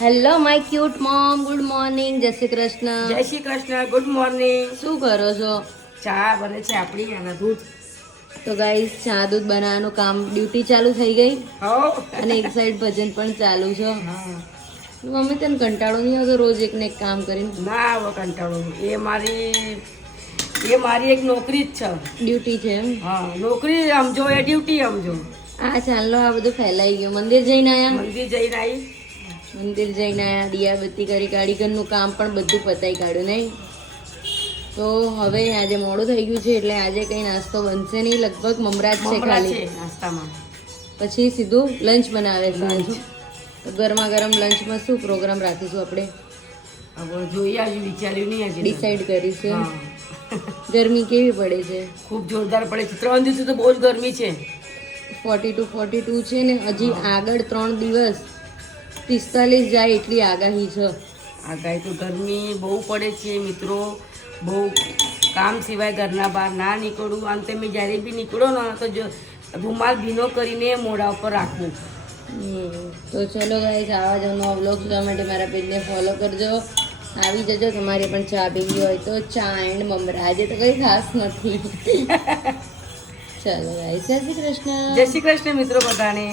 Hello my cute mom, good morning, જય શ્રી કૃષ્ણ. જય Shri Krishna, good morning. શું કરો છો? ચા બને છે આપણી અને દૂધ. તો ગાઈસ, ચા દૂધ બનાવવાનું કામ, ડ્યુટી ચાલુ થઈ ગઈ હો અને એક સાઈડ ભજન પણ ચાલુ છે. હા. મમ્મી તને કંટાળો નહીં આવતો રોજ એક ને એક કામ કરીને? ના આવો કંટાળો. એ મારી એક નોકરી જ છે. ડ્યુટી છે એમ? હા, નોકરી સમજો એ ડ્યુટી સમજો. આ ચાલો, આ બધું ફેલાઈ ગયું. મંદિર જઈને આયા? મંદિર જઈને આવી. મંદિર જઈને આયા, દિયાબત્તી કરી કાઢી, ઘરનું કામ પણ બધું પતાઈ કાઢ્યું નહીં? તો હવે આજે મોડું થઈ ગયું છે એટલે આજે કઈ નાસ્તો બનશે નહીં, લગભગ મમરા જ છે મમરા ખાલી. છે નાસ્તામાં. પછી સીધું લંચ બનાવે છે. લંચ. તો ગરમા ગરમ લંચમાં શું પ્રોગ્રામ રાખીશું આપણે? હવે જોઈએ, હજુ વિચાર્યું નહીં હજી. ડિસાઈડ કરીશું. હા. ગરમી કેવી પડે છે? ખૂબ જોરદાર પડે છે. 3 દિવસ તો બહુ જ ગરમી છે. 42 છે ને હજી આગળ 3 દિવસ 45 જાય એટલી આગાહી છે. આગાહી તો ગરમી બહુ પડે છે મિત્રો. બહુ કામ સિવાય ઘરના બહાર ના નીકળવું. અને તમે જ્યારે બી નીકળો ને તો જો રૂમાલ ભીનો કરીને મોઢા ઉપર રાખવું. તો ચલો ગાઈસ, આવા જ નવા વ્લોગ જોવા માટે મારા પેજને ફોલો કરજો. આવી જજો. તમારે પણ ચા પીવી હોય તો ચા એન્ડ મમરા. આજે તો કઈ ખાસ નથી. ચલો ગાઈસ, જય શ્રી કૃષ્ણ. જય શ્રી કૃષ્ણ મિત્રો બધાને.